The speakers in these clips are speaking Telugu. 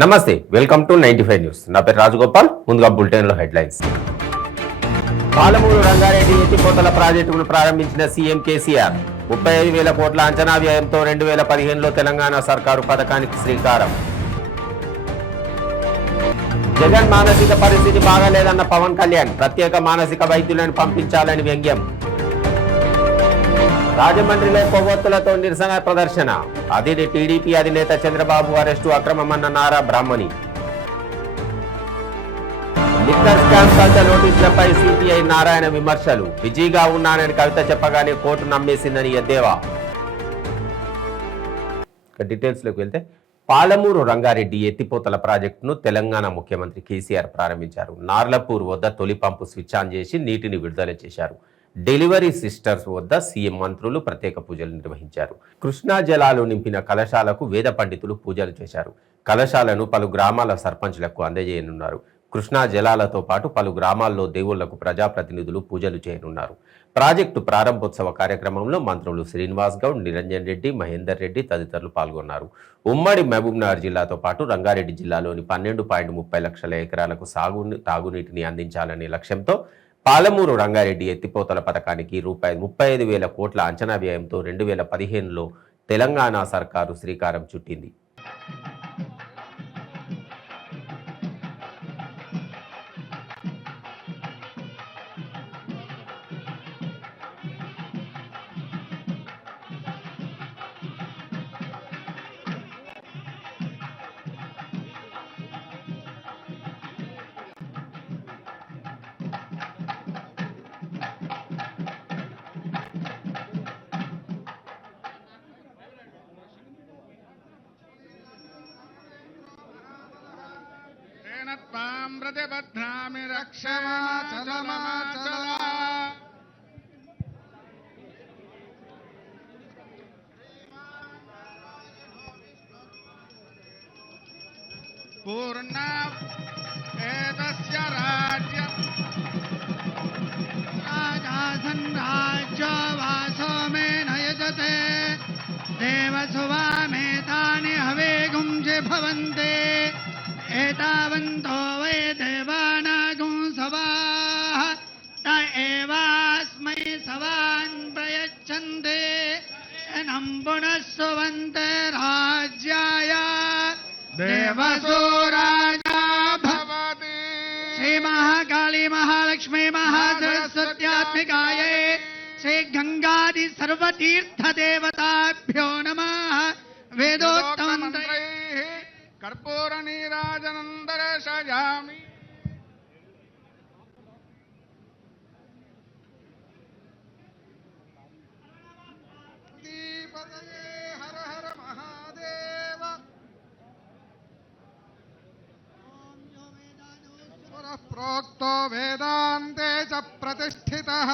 నమస్తే, వెల్కమ్ టు 95 న్యూస్. నా పేరు రాజగోపాల్. ముందుగా బులెటిన్లో హెడ్లైన్స్. పాలమూరు రంగారెడ్డి ఎత్తిపోతల ప్రాజెక్టును ప్రారంభించిన సీఎం కేసీఆర్ 35,000 కోట్ల అంచనా వ్యయంతో 2015లో తెలంగాణ సర్కారు పథకానికి శ్రీకారం. జగన్ మానసిక పరిస్థితి బాగాలేదన్న పవన్ కళ్యాణ్, ప్రత్యేక మానసిక వైద్యులను పంపించాలని వ్యంగ్యం. రాజమండ్రిలో కొవ్వొత్తులతో నిరసన ప్రదర్శన. అదిని టీడీపీ అధినేత చంద్రబాబు అరెస్టు అక్రమమన్న నారా బ్రాహ్మణి. లిక్కర్ స్కామ్ సంస్థ నోటీసులపై సిపిఐ నారాయణ విమర్శలు. బిజీగా ఉన్నానని కవిత చెప్పగానే కోర్టు నమ్మేసిందని ఎద్దేవా. డీటెయిల్స్లోకి వెళ్తే, పాలమూరు రంగారెడ్డి ఎత్తిపోతల ప్రాజెక్టును తెలంగాణ ముఖ్యమంత్రి కేసీఆర్ ప్రారంభించారు. నార్లపూర్ వద్ద తొలి పంపు స్విచ్ ఆన్ చేసి నీటిని విడుదల చేశారు. డెలివరీ సిస్టర్స్ వద్ద సీఎం మంత్రులు ప్రత్యేక పూజలు నిర్వహించారు. కృష్ణా జలాలు నింపిన కలశాలకు వేద పండితులు పూజలు చేశారు. కలశాలను పలు గ్రామాల సర్పంచ్లకు అందజేయనున్నారు. కృష్ణా జలాలతో పాటు పలు గ్రామాల్లో దేవుళ్లకు ప్రజాప్రతినిధులు పూజలు చేయనున్నారు. ప్రాజెక్టు ప్రారంభోత్సవ కార్యక్రమంలో మంత్రులు శ్రీనివాస్ గౌడ్, నిరంజన్ రెడ్డి, మహేందర్ రెడ్డి తదితరులు పాల్గొన్నారు. ఉమ్మడి మహబూబ్నగర్ జిల్లాతో పాటు రంగారెడ్డి జిల్లాలోని 12.30 లక్షల ఎకరాలకు తాగునీటిని అందించాలనే లక్ష్యంతో పాలమూరు రంగారెడ్డి ఎత్తిపోతల పథకానికి ₹35,000 కోట్ల అంచనా వ్యయంతో 2015లో తెలంగాణ సర్కారు శ్రీకారం చుట్టింది. प्रतिबध्नामि रक्षमाचलमाचल पूर्णा एतस्य राज्य राजासन् राज्यवासो मे नयजते देवसुवामेतानि हवेगुंसि भवन्ते एतावन्तो वै देवानागुं सवाः त एवास्मै सवान् प्रयच्छन्ते एनं पुनः सुवन्ते राज्याय देवसो राजा भवति। श्री महाकाली महालक्ष्मी महासरस्वत्यात्मिकायै श्री गंगादि सर्वतीर्थ देवताभ्यो नमः। वेदोक्तं कर्पूर नीराजनं दर्शयामि। दीपदये हर हर महादेव। पुरः प्रोक्तो वेदान्ते च प्रतिष्ठितः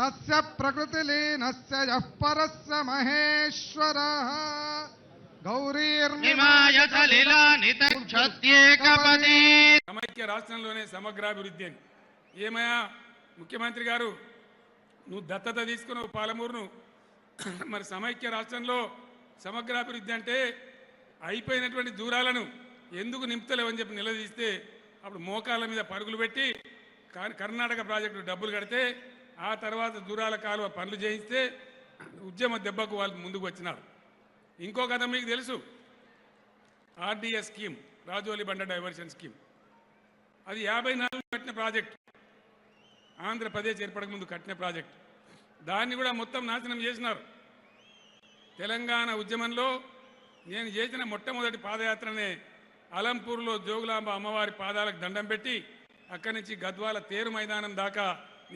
तस्य प्रकृतिलीनस्य यः परस्य महेश्वरः। సమైక్య రాష్ట్రంలోనే సమగ్రాభివృద్ధి అని ఏమయ్యా ముఖ్యమంత్రి గారు, నువ్వు దత్తత తీసుకున్నావు పాలమూరును, మరి సమైక్య రాష్ట్రంలో సమగ్రాభివృద్ధి అంటే అయిపోయినటువంటి దూరాలను ఎందుకు నింపుతలేవని చెప్పి నిలదీస్తే అప్పుడు మోకాళ్ళ మీద పరుగులు పెట్టి కర్ణాటక ప్రాజెక్టు డబ్బులు కడితే ఆ తర్వాత దూరాల కాలువ పనులు చేయిస్తే ఉద్యమ దెబ్బకు వాళ్ళు ముందుకు వచ్చినారు. ఇంకో కథ మీకు తెలుసు, ఆర్డీఎస్ స్కీమ్, రాజోలి బండ డైవర్షన్ స్కీమ్. అది 54 కట్టిన ప్రాజెక్ట్, ఆంధ్రప్రదేశ్ ఏర్పడక ముందు కట్టిన ప్రాజెక్ట్. దాన్ని కూడా మొత్తం నాశనం చేసినారు. తెలంగాణ ఉద్యమంలో నేను చేసిన మొట్టమొదటి పాదయాత్రనే అలంపూర్లో జోగులాంబ అమ్మవారి పాదాలకు దండం పెట్టి అక్కడి నుంచి గద్వాల తేరు మైదానం దాకా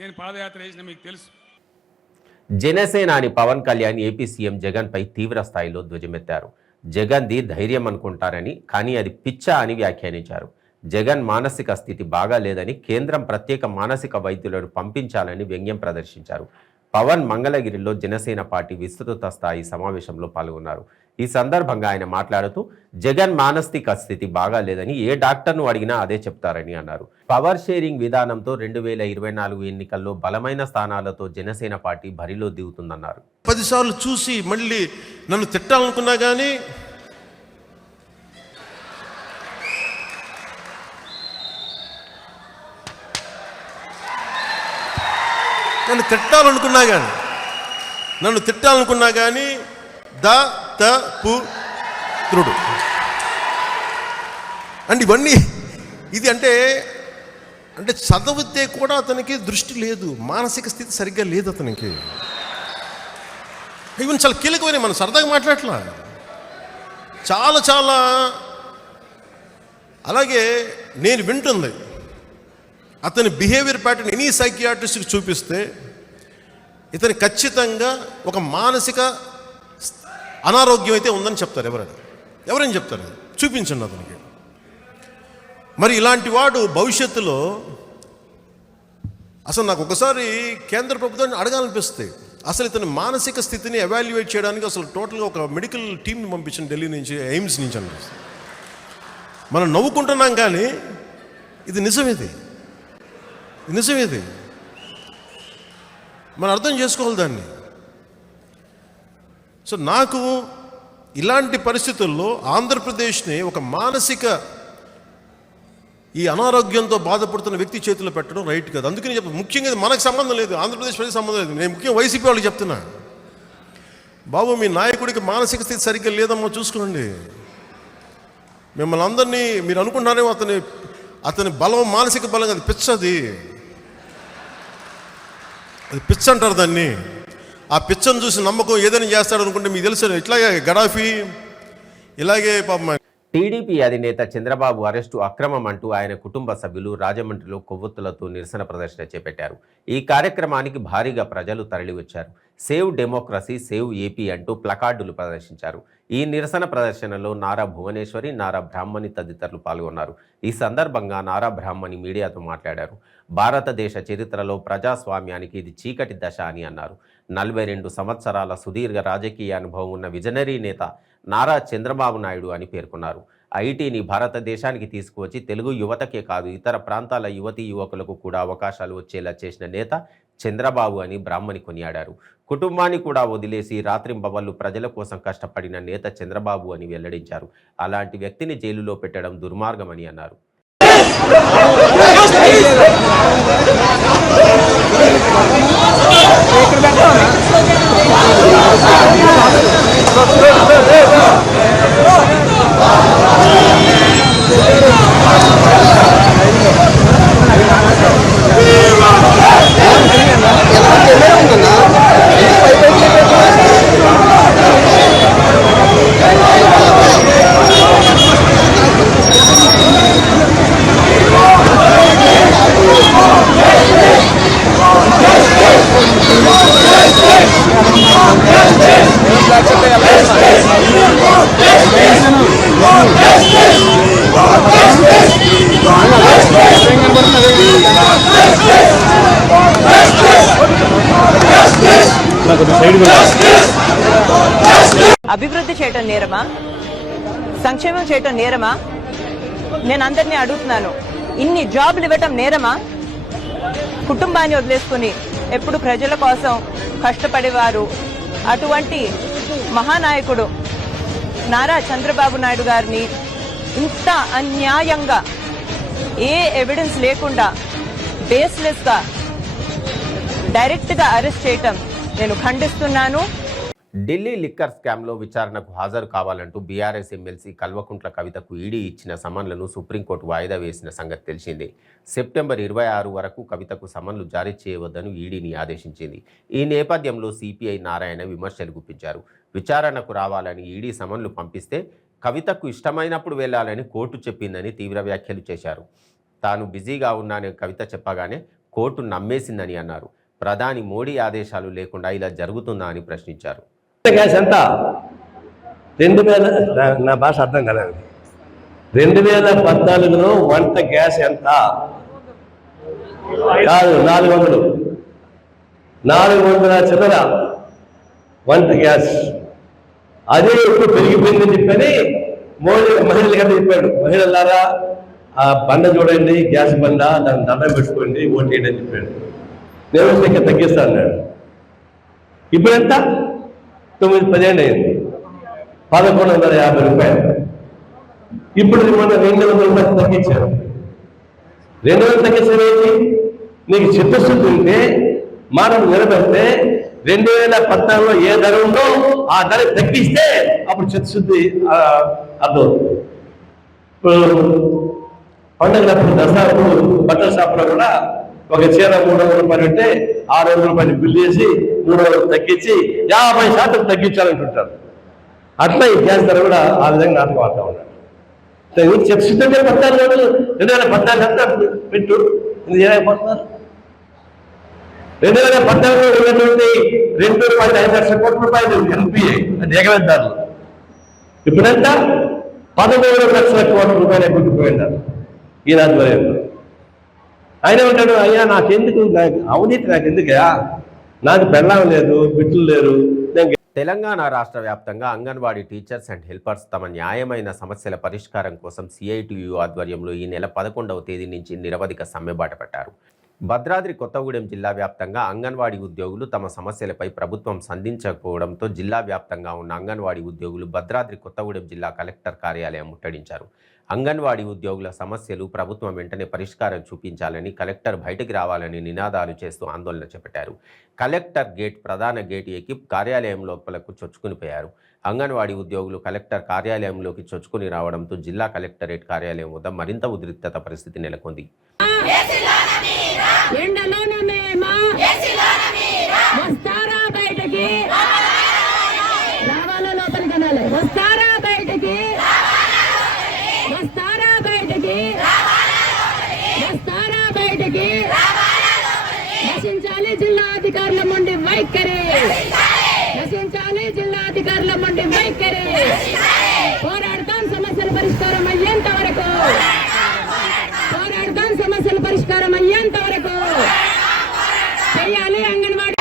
నేను పాదయాత్ర చేసిన మీకు తెలుసు. జనసేనాని పవన్ కళ్యాణ్ ఏపీ సీఎం జగన్ పై తీవ్ర స్థాయిలో ధ్వజమెత్తారు. జగన్ది ధైర్యం అనుకుంటారని, కానీ అది పిచ్చా అని వ్యాఖ్యానించారు. జగన్ మానసిక స్థితి బాగా లేదని, కేంద్రం ప్రత్యేక మానసిక వైద్యులను పంపించాలని వ్యంగ్యం ప్రదర్శించారు. పవన్ మంగళగిరిలో జనసేన పార్టీ విస్తృత స్థాయి సమావేశంలో పాల్గొన్నారు. ఈ సందర్భంగా ఆయన మాట్లాడుతూ, జగన్ మానసిక స్థితి బాగా లేదని ఏ డాక్టర్ను అడిగినా అదే చెప్తారని అన్నారు. పవర్ షేరింగ్ విధానంతో 2024 ఎన్నికల్లో బలమైన స్థానాలతో జనసేన పార్టీ బరిలో దిగుతుందన్నారు. 10 సార్లు చూసి మళ్ళీ నన్ను తిట్టాలనుకున్నా కానీ నన్ను తిట్టాలనుకున్నా కానీ పుత్రుడు అంటే ఇవన్నీ ఇది అంటే చదివితే కూడా అతనికి దృష్టి లేదు, మానసిక స్థితి సరిగ్గా లేదు అతనికి. ఇవన్నీ చాలా కీలకమైన, మనం సరదాగా మాట్లాడట్లా, చాలా చాలా. అలాగే నేను వింటుంది అతని బిహేవియర్ ప్యాటర్న్ ఎనీ సైకియాట్రిస్ట్కి చూపిస్తే ఇతని ఖచ్చితంగా ఒక మానసిక అనారోగ్యం అయితే ఉందని చెప్తారు. ఎవరైనా చెప్తారు, చూపించండి అతనికి. మరి ఇలాంటి వాడు భవిష్యత్తులో అసలు నాకు ఒకసారి కేంద్ర ప్రభుత్వాన్ని అడగాలనిపిస్తుంది, అసలు ఇతని మానసిక స్థితిని ఎవాల్యుయేట్ చేయడానికి అసలు టోటల్గా ఒక మెడికల్ టీంని పంపించండి ఢిల్లీ నుంచి, ఎయిమ్స్ నుంచి అనిపిస్తుంది. మనం నవ్వుకుంటున్నాం కానీ ఇది నిజమేది, మనం అర్థం చేసుకోవాలి దాన్ని. సో నాకు ఇలాంటి పరిస్థితుల్లో ఆంధ్రప్రదేశ్ని ఒక మానసిక ఈ అనారోగ్యంతో బాధపడుతున్న వ్యక్తి చేతిలో పెట్టడం రైట్ కాదు. అందుకని చెప్పి ముఖ్యంగా మనకు సంబంధం లేదు, ఆంధ్రప్రదేశ్ ప్రజలకు సంబంధం లేదు. నేను ముఖ్యంగా వైసీపీ వాళ్ళకి చెప్తున్నా, బాబు మీ నాయకుడికి మానసిక స్థితి సరిగ్గా లేదమ్మా, చూసుకోండి. మిమ్మల్ని అందరినీ మీరు అనుకుంటున్నారేమో అతని బలం మానసిక బలం, అది పిచ్చది, అది పిచ్చ అంటారు దాన్ని. ఆ పిచ్చను చూసి నమ్మకం ఏదైనా చేస్తాడు అనుకుంటే మీకు తెలుసు, ఇట్లాగే గడాఫీ, ఇలాగే పాపం. టీడీపీ అధినేత చంద్రబాబు అరెస్టు అక్రమం అంటూ ఆయన కుటుంబ సభ్యులు రాజమండ్రిలో కొవ్వొత్తులతో నిరసన ప్రదర్శన చేపట్టారు. ఈ కార్యక్రమానికి భారీగా ప్రజలు తరలివచ్చారు. సేవ్ డెమోక్రసీ, సేవ్ ఏపీ అంటూ ప్లకార్డులు ప్రదర్శించారు. ఈ నిరసన ప్రదర్శనలో నారా భువనేశ్వరి, నారా బ్రాహ్మణి తదితరులు పాల్గొన్నారు. ఈ సందర్భంగా నారా బ్రాహ్మణి మీడియాతో మాట్లాడారు. భారతదేశ చరిత్రలో ప్రజాస్వామ్యానికి ఇది చీకటి దశ అని అన్నారు. 42 సంవత్సరాల సుదీర్ఘ రాజకీయ అనుభవం ఉన్న విజనరీ నేత నారా చంద్రబాబు నాయుడు అని పేర్కొన్నారు. ఐటీని భారతదేశానికి తీసుకువచ్చి తెలుగు యువతకే కాదు ఇతర ప్రాంతాల యువతీ యువకులకు కూడా అవకాశాలు వచ్చేలా చేసిన నేత చంద్రబాబు అని బ్రాహ్మణి కొనియాడారు. కుటుంబాన్ని కూడా వదిలేసి రాత్రింబవళ్లు ప్రజల కోసం కష్టపడిన నేత చంద్రబాబు అని వెల్లడించారు. అలాంటి వ్యక్తిని జైలులో పెట్టడం దుర్మార్గమని అన్నారు. అభివృద్ధి చేయటం నేరమా, సంక్షేమం చేయటం నేరమా? నేను అందరినీ అడుగుతున్నాను, ఇన్ని జాబ్లు ఇవ్వటం నేరమా? కుటుంబాన్ని వదిలేసుకుని ఎప్పుడు ప్రజల కోసం కష్టపడేవారు అటువంటి మహానాయకుడు నారా చంద్రబాబు నాయుడు గారిని ఇంత అన్యాయంగా, ఏ ఎవిడెన్స్ లేకుండా, బేస్లెస్ గా డైరెక్ట్ గా అరెస్ట్ చేయటం నేను ఖండిస్తున్నాను. ఢిల్లీ లిక్కర్ స్కామ్లో విచారణకు హాజరు కావాలంటూ బీఆర్ఎస్ ఎమ్మెల్సీ కల్వకుంట్ల కవితకు ఈడీ ఇచ్చిన సమన్లను సుప్రీంకోర్టు వాయిదా వేసిన సంగతి తెలిసిందే. సెప్టెంబర్ 26 వరకు కవితకు సమన్లు జారీ చేయవద్దని ఈడీని ఆదేశించింది. ఈ నేపథ్యంలో సిపిఐ నారాయణ విమర్శలు గుప్పించారు. విచారణకు రావాలని ఈడీ సమన్లు పంపిస్తే కవితకు ఇష్టమైనప్పుడు వెళ్లాలని కోర్టు చెప్పిందని తీవ్ర వ్యాఖ్యలు చేశారు. తాను బిజీగా ఉన్నానని కవిత చెప్పగానే కోర్టు నమ్మేసిందని అన్నారు. ప్రధాని మోడీ ఆదేశాలు లేకుండా ఇలా జరుగుతుందా అని ప్రశ్నించారు. గ్యాస్ ఎంత 2000, నా భాష అర్థం కాలేదు. 2014లో వంట గ్యాస్ ఎంత కాదు, 400 చిల్లర వంట గ్యాస్. అదే ఇప్పుడు పెరిగిపోయిందని చెప్పని మోడీ మహిళలు కదా చెప్పాడు, మహిళలారా ఆ బండ చూడండి, గ్యాస్ బండ, దాన్ని దండం పెట్టుకోండి, ఓటేయండి అని చెప్పాడు. నేను తగ్గిస్తా అన్నాడు. ఇప్పుడు ఎంత 9-10 అయింది, 1150 రూపాయలు. ఇప్పుడు మన 200 రూపాయలు తగ్గించారు. 200 తగ్గించేది నీకు చిత్తశుద్ధి ఉంటే మాటను నిలబెడితే 2014లో ఏ ధర ఉందో ఆ ధర తగ్గిస్తే అప్పుడు చిత్తశుద్ధి అర్థమవుతుంది. ఇప్పుడు పండుగలప్పుడు దసరాప్పుడు బట్టల షాపులో కూడా ఒక చీర 300 రూపాయలు అంటే 600 రూపాయలు బిల్లు చేసి 300 తగ్గించి 50% తగ్గించాలంటుంటారు. అట్లా ఈ గ్యాస్ ధర కూడా ఆ విధంగా నాటకం ఆడుతూ ఉన్నాడు. చిత్తశుద్ధి 2014 అంతా పెట్టు ఇది ఏమైపోతున్నారు. 2014లో ఉన్నటువంటి 2.5 లక్షల కోట్ల రూపాయలు ఎన్పిఏ అది ఎగవేద్దారు. ఇప్పుడంతా 13 లక్షల కోట్ల రూపాయలు ఎగ్గుపోయినారు ఈ ఆధ్వర్యంలో. ఆయన ఉంటాడు, అయ్యా నాకెందుకు అవినీతి, నాకెందుకయా, నాకు బెల్లం లేదు, బిడ్డలు లేరు. తెలంగాణ రాష్ట్ర వ్యాప్తంగా అంగన్వాడీ టీచర్స్ అండ్ హెల్పర్స్ తమ న్యాయమైన సమస్యల పరిష్కారం కోసం సిఐటియు ఆధ్వర్యంలో ఈ నెల 11వ తేదీ నుంచి నిరవధిక సమ్మెబాట పట్టారు. భద్రాద్రి కొత్తగూడెం జిల్లా వ్యాప్తంగా అంగన్వాడీ ఉద్యోగులు తమ సమస్యలపై ప్రభుత్వం సంధించకపోవడంతో జిల్లా వ్యాప్తంగా ఉన్న అంగన్వాడీ ఉద్యోగులు భద్రాద్రి కొత్తగూడెం జిల్లా కలెక్టర్ కార్యాలయం ముట్టడించారు. అంగన్వాడీ ఉద్యోగుల సమస్యలు ప్రభుత్వం వెంటనే పరిష్కారం చూపించాలని, కలెక్టర్ బయటికి రావాలని నినాదాలు చేస్తూ ఆందోళన చేపట్టారు. కలెక్టర్ గేట్ ప్రధాన గేట్ ఎక్కి కార్యాలయం లోపలకు చొచ్చుకునిపోయారు. అంగన్వాడీ ఉద్యోగులు కలెక్టర్ కార్యాలయంలోకి చొచ్చుకుని రావడంతో జిల్లా కలెక్టరేట్ కార్యాలయం వద్ద మరింత ఉద్రిక్తత పరిస్థితి నెలకొంది. నశించాలి జిల్లా అధికారుల మొండి వైఖరి, నశించాలి జిల్లా అధికారుల మొండి వైఖరి. పోరాడతాం సమస్యల పరిష్కారం అయ్యేంత వరకు, పోరాడతాం సమస్యల పరిష్కారం అయ్యేంత వరకు చేయాలి అంగన్వాడీ.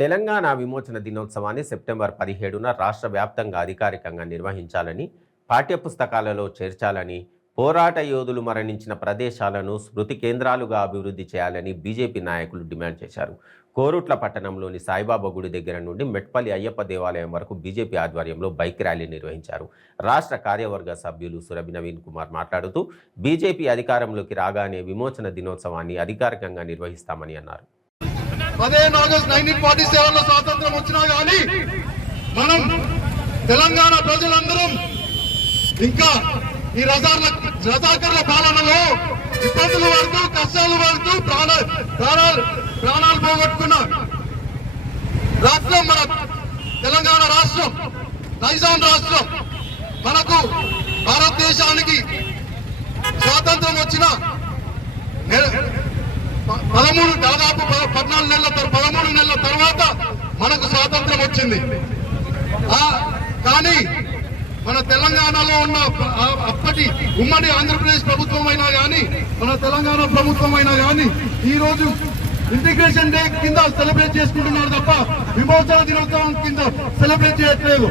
తెలంగాణ విమోచన దినోత్సవాన్ని సెప్టెంబర్ 17న రాష్ట్ర వ్యాప్తంగా అధికారికంగా నిర్వహించాలని, పాఠ్యపుస్తకాలలో చేర్చాలని, పోరాట యోధులు మరణించిన ప్రదేశాలను స్మృతి కేంద్రాలుగా అభివృద్ధి చేయాలని బీజేపీ నాయకులు డిమాండ్ చేశారు. కోరుట్ల పట్టణంలోని సాయిబాబా గుడి దగ్గర నుండి మెట్పల్లి అయ్యప్ప దేవాలయం వరకు బీజేపీ ఆధ్వర్యంలో బైక్ ర్యాలీ నిర్వహించారు. రాష్ట్ర కార్యవర్గ సభ్యులు సురభి నవీన్ కుమార్ మాట్లాడుతూ బీజేపీ అధికారంలోకి రాగానే విమోచన దినోత్సవాన్ని అధికారికంగా నిర్వహిస్తామని అన్నారు. 15 ఆగస్టు 1947లో స్వాతంత్రం వచ్చినా గానీ మనం తెలంగాణ ప్రజలందరం ఇంకా ఈ రజాకర్ల పాలనలో ఇబ్బందులు పడుతూ, కష్టాలు పడుతూ ప్రాణాలు పోగొట్టుకున్న రాష్ట్రం మన తెలంగాణ రాష్ట్రం, నైజాం రాష్ట్రం. మనకు భారతదేశానికి స్వాతంత్రం వచ్చిన 13 నెలల తర్వాత మనకు స్వాతంత్రం వచ్చింది. కానీ మన తెలంగాణలో ఉన్న అప్పటి ఉమ్మడి ఆంధ్రప్రదేశ్ ప్రభుత్వం అయినా కానీ, మన తెలంగాణ ప్రభుత్వం అయినా కానీ ఈ రోజు ఇంటిగ్రేషన్ డే కింద సెలబ్రేట్ చేసుకుంటున్నారు తప్ప విమోచన దినోత్సవం కింద సెలబ్రేట్ చేయట్లేదు.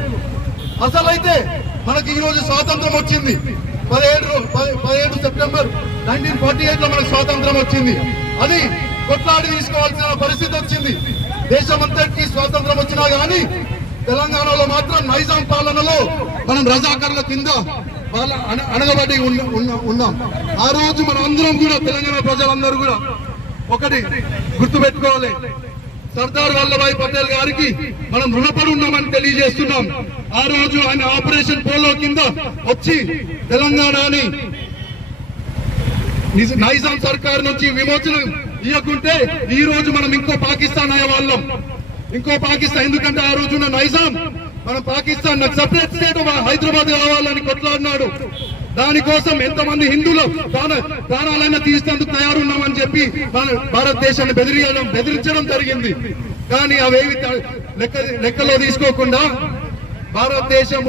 అసలైతే మనకి ఈ రోజు స్వాతంత్రం వచ్చింది 17 సెప్టెంబర్ 1948లో మనకు స్వాతంత్రం వచ్చింది. అది కొట్లాడి తీసుకోవాల్సిన పరిస్థితి వచ్చింది. దేశమంతటికి స్వాతంత్రం వచ్చినా గానీ తెలంగాణలో మాత్రం నైజాం పాలనలో మనం రజాకర్ల కింద అణగబడి ఉన్నాం. ఆ రోజు మన అందరం కూడా, తెలంగాణ ప్రజలందరూ కూడా ఒకటి గుర్తుపెట్టుకోవాలి, సర్దార్ వల్లభాయ్ పటేల్ గారికి మనం రుణపడి ఉన్నామని తెలియజేస్తున్నాం. ఆ రోజు ఆయన ఆపరేషన్ పోలో కింద వచ్చి తెలంగాణని నైజాం సర్కార్ నుంచి విమోచన ఇవ్వకుంటే ఈ రోజు మనం ఇంకో పాకిస్తాన్ అయ్యే వాళ్ళం. ఇంకో పాకిస్తాన్, ఎందుకంటే ఆ రోజున నైజాం మన పాకిస్తాన్ నాకు సపరేట్ స్టేట్ హైదరాబాద్ కావాలని కొట్లాడినాడు. దానికోసం ఎంతమంది హిందువులు ప్రాణాలైనా తీసేందుకు తయారున్నామని చెప్పి మన భారతదేశాన్ని బెదిరించడం జరిగింది. కానీ అవేవి లెక్కలో తీసుకోకుండా భారతదేశం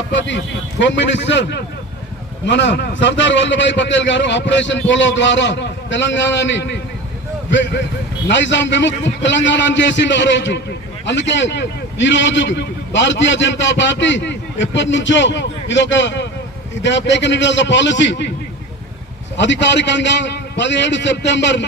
అప్పటి హోమ్ మినిస్టర్ మన సర్దార్ వల్లభాయ్ పటేల్ గారు ఆపరేషన్ పోలో ద్వారా తెలంగాణని నైజాం విముక్త తెలంగాణ చేసిండు ఆ రోజు. అందుకే ఈ రోజు భారతీయ జనతా పార్టీ ఎప్పటి నుంచో ఇదొక పాలసీ అధికారికంగా 17 సెప్టెంబర్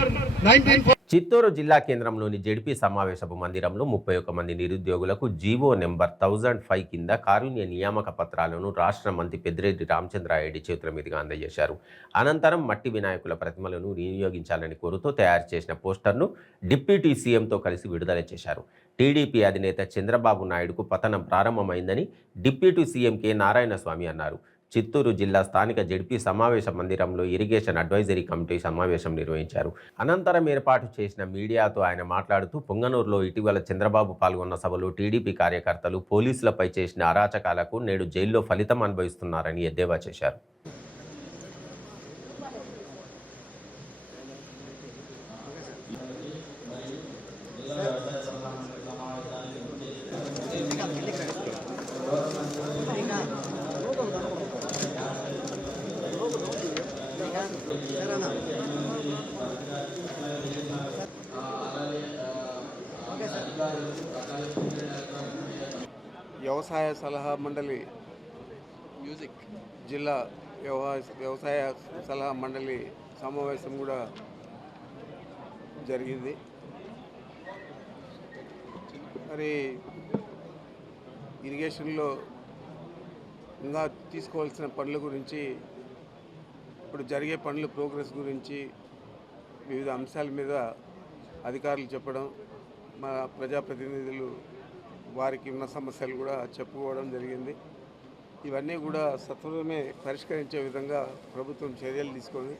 19 చిత్తూరు జిల్లా కేంద్రంలోని జెడ్పీ సమావేశపు మందిరంలో 31 మంది నిరుద్యోగులకు జీవో నెంబర్ 1005 కింద కారుణ్య నియామక పత్రాలను రాష్ట్ర మంత్రి పెద్దిరెడ్డి రామచంద్రారెడ్డి చేతుల మీదుగా అందజేశారు. అనంతరం మట్టి వినాయకుల ప్రతిమలను వినియోగించాలని కోరుతూ తయారు చేసిన పోస్టర్ను డిప్యూటీ సీఎంతో కలిసి విడుదల చేశారు. టీడీపీ అధినేత చంద్రబాబు నాయుడుకు పతనం ప్రారంభమైందని డిప్యూటీ సీఎం కె నారాయణస్వామి అన్నారు. చిత్తూరు జిల్లా స్థానిక జెడ్పీ సమావేశ మందిరంలో ఇరిగేషన్ అడ్వైజరీ కమిటీ సమావేశం నిర్వహించారు. అనంతరం ఏర్పాటు చేసిన మీడియాతో ఆయన మాట్లాడుతూ పొంగనూరులో ఇటీవల చంద్రబాబు పాల్గొన్న సభలో టీడీపీ కార్యకర్తలు పోలీసులపై చేసిన అరాచకాలకు నేడు జైల్లో ఫలితం అనుభవిస్తున్నారని ఎద్దేవా చేశారు. వ్యవసాయ సలహా మండలి జిల్లా వ్యవసాయ సలహా మండలి సమావేశం కూడా జరిగింది. మరి ఇరిగేషన్లో ఇంకా తీసుకోవాల్సిన పనుల గురించి, ఇప్పుడు జరిగే పనుల ప్రోగ్రెస్ గురించి వివిధ అంశాల మీద అధికారులు చెప్పడం, మా ప్రజాప్రతినిధులు వారికి ఉన్న సమస్యలు కూడా చెప్పుకోవడం జరిగింది. ఇవన్నీ కూడా సత్వరమే పరిష్కరించే విధంగా ప్రభుత్వం చర్యలు తీసుకొని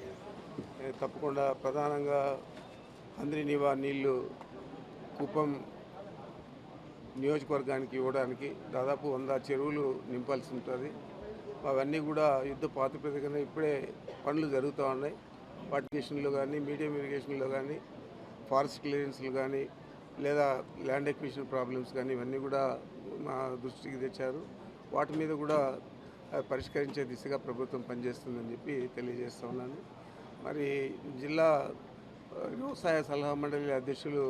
తప్పకుండా ప్రధానంగా అంద్రినివా నీళ్లు కుప్పం నియోజకవర్గానికి ఇవ్వడానికి దాదాపు 100 చెరువులు నింపాల్సి ఉంటుంది. అవన్నీ కూడా యుద్ధ ప్రాతిపదికన ఇప్పుడే పనులు జరుగుతూ ఉన్నాయి. పార్టికేషన్లో కానీ, మీడియం ఇరిగేషన్లో కానీ, ఫారెస్ట్ క్లియరెన్స్లు కానీ, లేదా ల్యాండ్ ఎక్విజిషన్ ప్రాబ్లమ్స్ కానీ ఇవన్నీ కూడా మా దృష్టికి తెచ్చారు. వాటి మీద కూడా పరిష్కరించే దిశగా ప్రభుత్వం పనిచేస్తుందని చెప్పి తెలియజేస్తూ ఉన్నాను. మరి జిల్లా వ్యవసాయ సలహా మండలి అధ్యక్షులు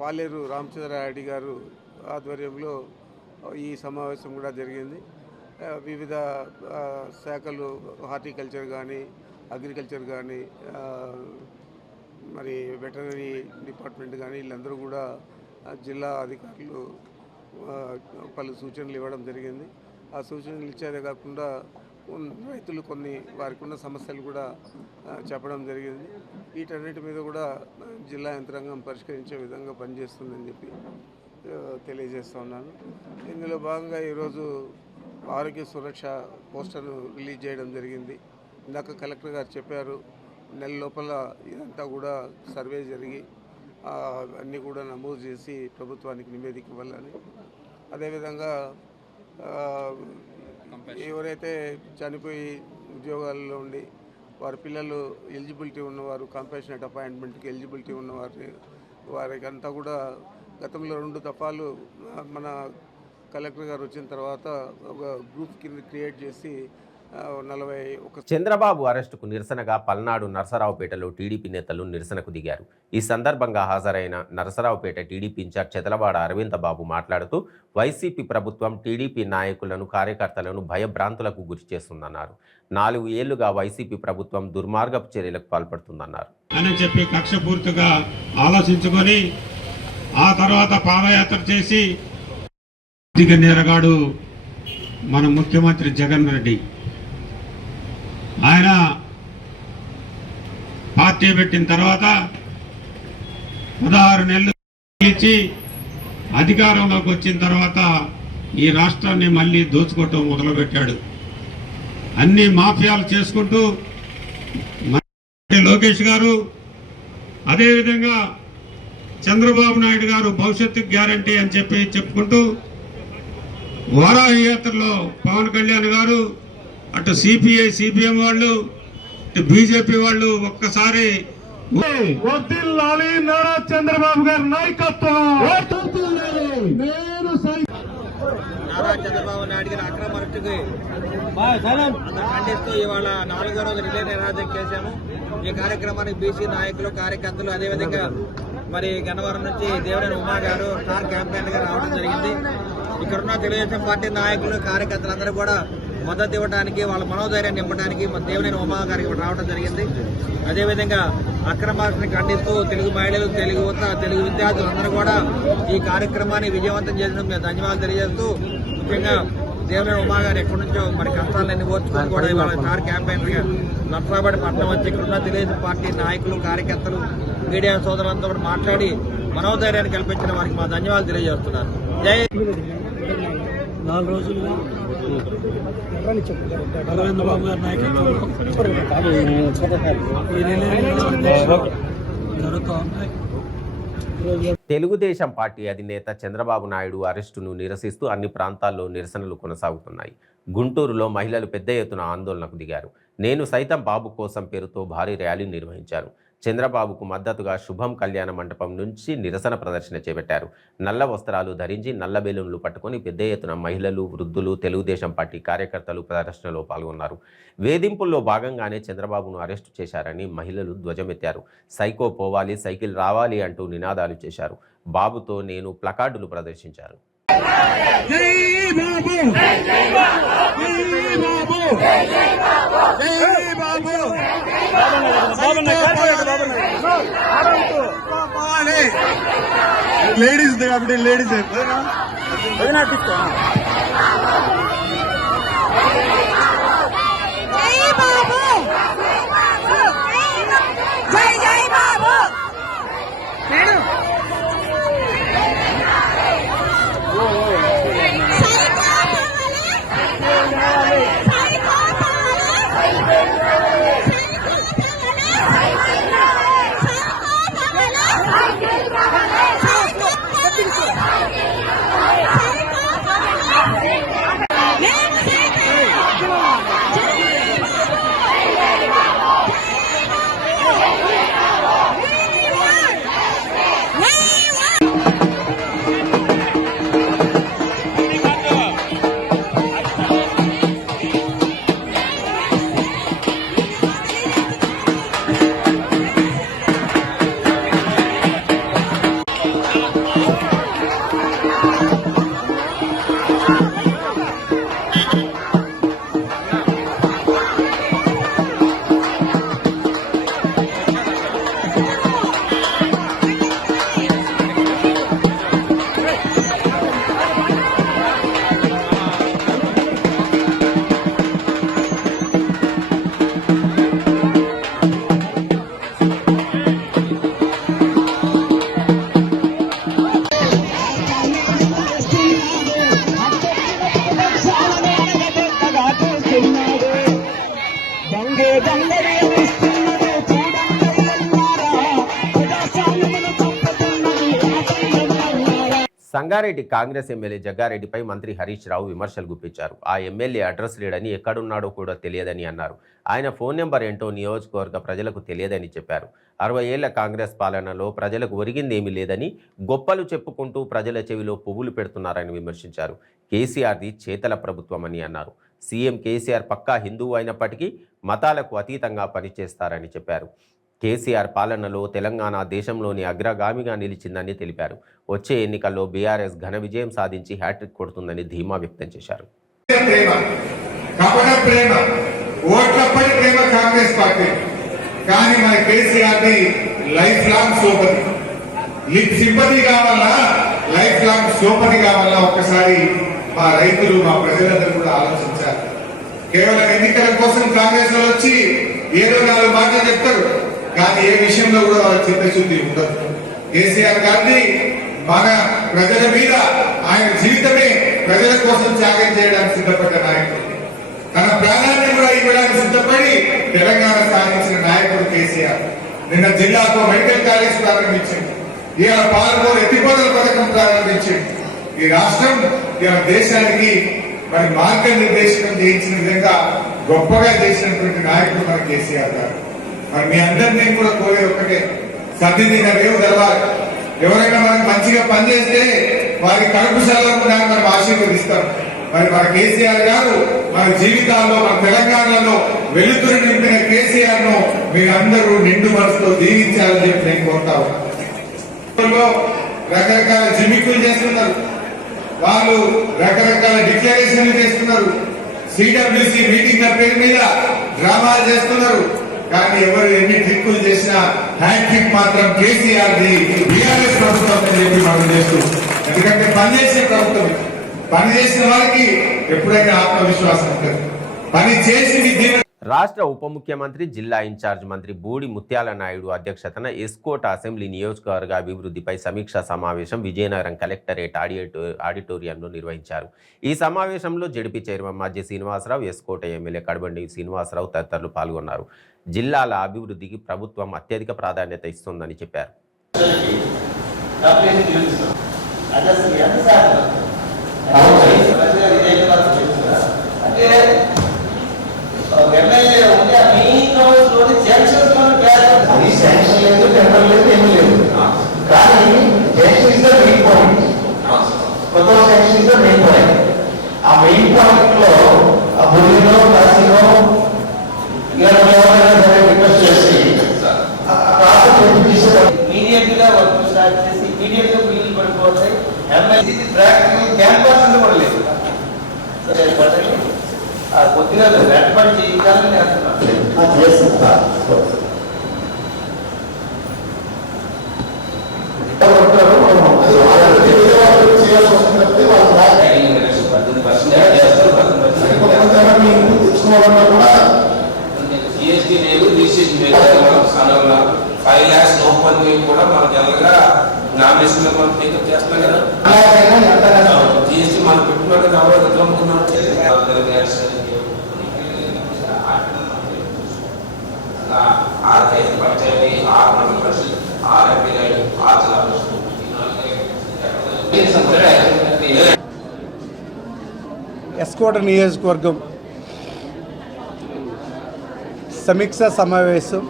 పాలేరు రామచంద్రారెడ్డి గారు ఆధ్వర్యంలో ఈ సమావేశం కూడా జరిగింది. వివిధ శాఖలు, హార్టికల్చర్ కానీ, అగ్రికల్చర్ కానీ, మరి వెటనరీ డిపార్ట్మెంట్ కానీ వీళ్ళందరూ కూడా జిల్లా అధికారులు పలు సూచనలు ఇవ్వడం జరిగింది. ఆ సూచనలు ఇచ్చేదే కాకుండా రైతులు వారికి ఉన్న సమస్యలు కూడా చెప్పడం జరిగింది. వీటన్నిటి మీద కూడా జిల్లా యంత్రాంగం పరిష్కరించే విధంగా పనిచేస్తుందని చెప్పి తెలియజేస్తూ ఉన్నాను. ఇందులో భాగంగా ఈరోజు ఆరోగ్య సురక్ష పోస్టర్ను రిలీజ్ చేయడం జరిగింది. ఇందాక కలెక్టర్ గారు చెప్పారు, నెల లోపల ఇదంతా కూడా సర్వే జరిగి అన్నీ కూడా నమోదు చేసి ప్రభుత్వానికి నివేదిక ఇవ్వాలని. అదేవిధంగా ఎవరైతే చనిపోయి ఉద్యోగాల్లో ఉండి వారి పిల్లలు ఎలిజిబిలిటీ ఉన్నవారు, కంపాషనేట్ అపాయింట్మెంట్కి ఎలిజిబిలిటీ వారికి అంతా కూడా గతంలో 2 దఫాలు మన కలెక్టర్ గారు వచ్చిన తర్వాత ఒక గ్రూప్ కింద క్రియేట్ చేసి 41 చంద్రబాబు అరెస్టుకు నిరసనగా పల్నాడు నరసరావుపేటలో టీడీపీ నేతలు నిరసనకు దిగారు. ఈ సందర్భంగా హాజరైన నరసరావుపేట టీడీపీ ఇన్ఛార్జ్ చెతలవాడ అరవిందబాబు మాట్లాడుతూ వైసీపీ ప్రభుత్వం టీడీపీ నాయకులను, కార్యకర్తలను భయభ్రాంతులకు గురి చేస్తుందన్నారు. 4 ఏళ్లుగా వైసీపీ ప్రభుత్వం దుర్మార్గపు చర్యలకు పాల్పడుతుందన్నారు. అని చెప్పి కక్షపూర్తిగా ఆలోచించుకొని ఆ తర్వాత పాదయాత్ర చేసి నేరగాడు మన ముఖ్యమంత్రి జగన్ రెడ్డి, ఆయన పార్టీ పెట్టిన తర్వాత 16 నెలలు ఇచ్చి అధికారంలోకి వచ్చిన తర్వాత ఈ రాష్ట్రాన్ని మళ్ళీ దోచుకోవటం మొదలుపెట్టాడు. అన్ని మాఫియాలు చేసుకుంటూ లోకేష్ గారు, అదేవిధంగా చంద్రబాబు నాయుడు గారు భవిష్యత్తు గ్యారంటీ అని చెప్పి చెప్పుకుంటూ వారాహి యాత్రలో పవన్ కళ్యాణ్ గారు, అటు సిపిఐ సిపిఎం వాళ్ళు, ఇటు బీజేపీ వాళ్ళు ఒక్కసారి వర్ధిల్లాలి నారా చంద్రబాబు గారి నాయకత్వం. నారా చంద్రబాబు నాయుడు గారి అక్రమ అరెస్టుకి ఖండిస్తూ ఇవాళ 4వ రోజు రిలే నిరాధన చేశాము. ఈ కార్యక్రమానికి బీసీ నాయకులు, కార్యకర్తలు, అదేవిధంగా మరి గన్నవరం నుంచి దేవినేని ఉమా గారు స్టార్ క్యాంపెయిన్ గా రావడం జరిగింది. ఇక్కడున్న తెలుగుదేశం పార్టీ నాయకులు, కార్యకర్తలందరూ కూడా మద్దతు ఇవ్వడానికి, వాళ్ళ మనోధైర్యాన్ని నింపడానికి దేవినేని ఉమా గారికి రావడం జరిగింది. అదేవిధంగా అక్రమాన్ని ఖండిస్తూ తెలుగు మహిళలు, తెలుగు యువత, తెలుగు విద్యార్థులందరూ కూడా ఈ కార్యక్రమాన్ని విజయవంతం చేసినందుకు మేము ధన్యవాదాలు తెలియజేస్తూ, ముఖ్యంగా దేవినేని ఉమా గారు ఎక్కడి నుంచో మరి కష్టాలన్నీ ఓర్చుకొని కూడా ఇవాళ స్టార్ క్యాంపెయిన్ గా నర్సాబాద్ పట్టణం వచ్చి ఇక్కడున్న తెలుగుదేశం పార్టీ నాయకులు, కార్యకర్తలు, మీడియా సోదరులంతా కూడా మాట్లాడి మనోధైర్యాన్ని కల్పించిన వారికి మా ధన్యవాదాలు తెలియజేస్తున్నాను. జై 4 రోజులుగా అరవింద్ బాబు గారి నాయకత్వంలో జరుగుతూ ఉన్నాయి. తెలుగుదేశం పార్టీ అధినేత చంద్రబాబు నాయుడు అరెస్టును నిరసిస్తూ అన్ని ప్రాంతాల్లో నిరసనలు కొనసాగుతున్నాయి. గుంటూరులో మహిళలు పెద్ద ఎత్తున ఆందోళనకు దిగారు. నేను సైతం బాబు కోసం పేరుతో భారీ ర్యాలీ నిర్వహించారు. చంద్రబాబుకు మద్దతుగా శుభం కళ్యాణ మండపం నుంచి నిరసన ప్రదర్శన చేపట్టారు. నల్ల వస్త్రాలు ధరించి నల్ల బెలూన్లు పట్టుకొని పెద్ద ఎత్తున మహిళలు, వృద్ధులు, తెలుగుదేశం పార్టీ కార్యకర్తలు ప్రదర్శనలో పాల్గొన్నారు. వేధింపుల్లో భాగంగానే చంద్రబాబును అరెస్టు చేశారని మహిళలు ధ్వజమెత్తారు. సైకో పోవాలి, సైకిల్ రావాలి అంటూ నినాదాలు చేశారు. బాబుతో నేను ప్లకార్డులు ప్రదర్శించారు. లేడీస్ కాబట్టి లేడీస్ సంగారెడ్డి కాంగ్రెస్ ఎమ్మెల్యే జగ్గారెడ్డిపై మంత్రి హరీష్ రావు విమర్శలు గుప్పించారు. ఆ ఎమ్మెల్యే అడ్రస్ లేడని, ఎక్కడున్నాడో కూడా తెలియదని అన్నారు. ఆయన ఫోన్ నెంబర్ ఏంటో నియోజకవర్గ ప్రజలకు తెలియదని చెప్పారు. 60 ఏళ్ల కాంగ్రెస్ పాలనలో ప్రజలకు ఒరిగిందేమీ లేదని, గొప్పలు చెప్పుకుంటూ ప్రజల చెవిలో పువ్వులు పెడుతున్నారని విమర్శించారు. కేసీఆర్ది చేతల ప్రభుత్వం అని అన్నారు. సీఎం కేసీఆర్ పక్కా హిందువు అయినప్పటికీ మతాలకు అతీతంగా పనిచేస్తారని చెప్పారు. కేసీఆర్ పాలనలో తెలంగాణ దేశంలోని అగ్రగామిగా నిలిచిందని తెలిపారు. వచ్చే ఎన్నికల్లో బీఆర్ఎస్ ఘన విజయం సాధించి హ్యాట్రిక్ కొడుతుందని ధీమా వ్యక్తం చేశారు. కాంగ్రెస్ పార్టీ కానీ మన కేసీఆర్ లైఫ్ లాంగ్ సోపతి, సింపతి కావాలా, లైఫ్ లాంగ్ సోపతి కావాలా, ఒక్కసారి మా రైతులు, మా ప్రజలందరూ కూడా ఆలోచించారు. కేవలం ఎన్నికల కోసం కాంగ్రెస్ లో వచ్చి ఏదో 4 మాటలు చెప్తారు, కానీ ఏ విషయంలో కూడా వాళ్ళ చిత్తశుద్ధి ఉండదు. కేసీఆర్ గారిని మన ప్రజల మీద ఆయన జీవితమే ప్రజల కోసం త్యాగం చేయడానికి సిద్ధపడ్డ నాయకుడు, తన ప్రాణాన్ని కూడా ఇవ్వడానికి సిద్ధపడి తెలంగాణ సాధించిన నాయకుడు కేసీఆర్. నిన్న జిల్లాకు మెడికల్ కాలేజ్ ప్రారంభించింది, ఇవాళ పాలమూరు ఎత్తిపోతల పథకం ప్రారంభించింది. ఈ రాష్ట్రం ఇవాళ దేశానికి మరి మార్గనిర్దేశనం చేయించిన విధంగా గొప్పగా చేసినటువంటి నాయకుడు మన కేసీఆర్ గారు. మరి మీ అందరినీ కూడా కోరేది ఒక్కటే, సర్దిదిన రేవు తెలవాలి. ఎవరైనా మనకు మంచిగా పనిచేస్తే వారి కడుపు సల్లంగా మనం ఆశీర్వదిస్తాం. మరి మన కేసీఆర్ గారు మన జీవితాల్లో, మన తెలంగాణలో వెలుతురు నింపిన కేసీఆర్ ను మీరందరూ నిండు మనసుతో దీవించాలని చెప్పి నేను కోరుతాను. రకరకాల జిమిక్కులు చేస్తున్నారు, వాళ్ళు రకరకాల డిక్లరేషన్లు చేస్తున్నారు, సిడబ్ల్యూసి మీటింగ్ల పేరు మీద డ్రామాలు చేస్తున్నారు. కానీ ఎవరు ఎన్ని ట్రిక్కులు చేసినా హ్యాండ్ ట్రిక్ మాత్రం కేసీఆర్ ది, బీఆర్ఎస్ ప్రభుత్వం అని చెప్పి మనం చేస్తూ, ఎందుకంటే పనిచేసే ప్రభుత్వం, పనిచేసిన వారికి ఎప్పుడైనా ఆత్మవిశ్వాసం ఉంటుంది. పని చేసి రాష్ట్ర ఉప ముఖ్యమంత్రి జిల్లా ఇన్ఛార్జ్ మంత్రి బూడి ముత్యాల నాయుడు అధ్యక్షతన ఎస్కోట అసెంబ్లీ నియోజకవర్గ అభివృద్ధిపై సమీక్షా సమావేశం విజయనగరం కలెక్టరేట్ ఆడిటోరియంలో నిర్వహించారు. ఈ సమావేశంలో జెడ్పీ చైర్మన్ మాజీ శ్రీనివాసరావు, ఎస్కోట ఎమ్మెల్యే కడబండి శ్రీనివాసరావు తదితరులు పాల్గొన్నారు. జిల్లాల అభివృద్ధికి ప్రభుత్వం అత్యధిక ప్రాధాన్యత ఇస్తుందని చెప్పారు. ఎమ్మెల్యే ఉంటే మెయిన్ రోడ్స్లోని జంక్షన్స్ అది శాంక్షన్ లేదు, టెండర్ లేదు, ఏమీ లేదు. కానీ junction is the main point. కొత్త sanction is the main point. ఆ మెయిన్ పాయింట్ లో ఆ బుల్లిలో కాశీలో రిక్వెస్ట్ చేసి ఇమీడియట్ గా వర్క్ స్టార్ట్ చేసి ఇమీడియట్ గా బిల్లులు పడిపోతాయి. ఎమ్మెల్యే ప్రాక్టికల్ క్యాంపస్ కూడా లేదు. కొద్దిగా వెంటబడి చేయాలని అంటున్నాను. జిఎస్టీ లేదు, రిజిస్ట్రేషన్ లేదు. 5 lakhs ఓపెన్ కూడా మన జనరల్గా నామినేషన్ మనం టేకప్ చేస్తున్నాం కదా. జిఎస్టీ మనం పెట్టుబడి కావాలి అనుకున్నాం. పంచాయతీ 6 మండల పరిషత్, 6 ఎంపీలు, 6 జిల్లా పరిషత్. ఎస్కోట నియోజకవర్గం సమీక్ష సమావేశం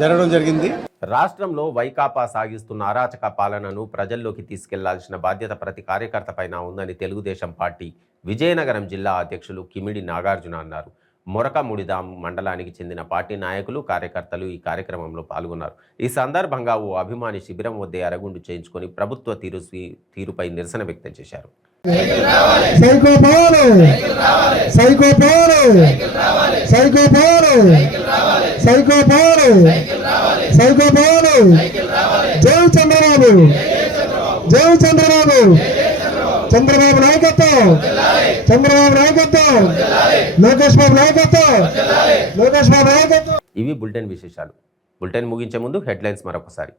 జరగడం జరిగింది. రాష్ట్రంలో వైకాపా సాగిస్తున్న అరాచక పాలనను ప్రజల్లోకి తీసుకెళ్లాల్సిన బాధ్యత ప్రతి కార్యకర్త పైన ఉందని తెలుగుదేశం పార్టీ విజయనగరం జిల్లా అధ్యక్షులు కిమిడి నాగార్జున అన్నారు. మొరకముడిదాం మండలానికి చెందిన పార్టీ నాయకులు, కార్యకర్తలు ఈ కార్యక్రమంలో పాల్గొన్నారు. ఈ సందర్భంగా ఓ అభిమాని శిబిరం వద్దే అరగుండు చేయించుకొని ప్రభుత్వ తీరుపై నిరసన వ్యక్తం చేశారు. చంద్రబాబు నాయకత్వం, చంద్రబాబు నాయకత్వం, లోకేష్ బాబు నాయకత్వం, లోకేష్ బాబు నాయకత్వం. ఇవి బులెటిన్ విశేషాలు. బులెటిన్ ముగించే ముందు హెడ్లైన్స్ మరొకసారి.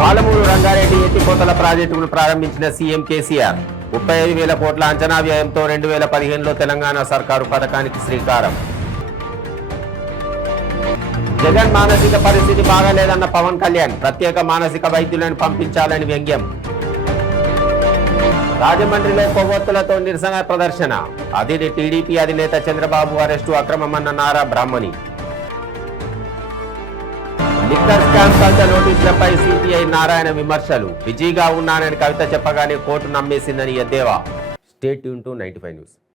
పాలమూరు రంగారెడ్డి ఎత్తిపోతల ప్రాజెక్టును ప్రారంభించిన సీఎం కేసీఆర్. 35,000 కోట్ల అంచనా వ్యయంతో 2015లో తెలంగాణ సర్కారు పథకానికి శ్రీకారం. జగన్ మానసిక పరిస్థితి బాగాలేదన్న పవన్ కళ్యాణ్. ప్రత్యేక మానసిక వైద్యులను పంపించాలని వ్యంగ్యం. రాజమండ్రిలో కొవ్వొత్తులతో నిరసన ప్రదర్శన. టీడీపీ అధినేత చంద్రబాబు అరెస్టు అక్రమమన్న నారా బ్రాహ్మణి. లిక్కర్ స్కామ్ కవిత నోటీసులపై సిపిఐ నారాయణ విమర్శలు. బిజీగా ఉన్నానని కవిత చెప్పగానే కోర్టు నమ్మేసిందని ఎద్దేవా. Stay tune to 95 news.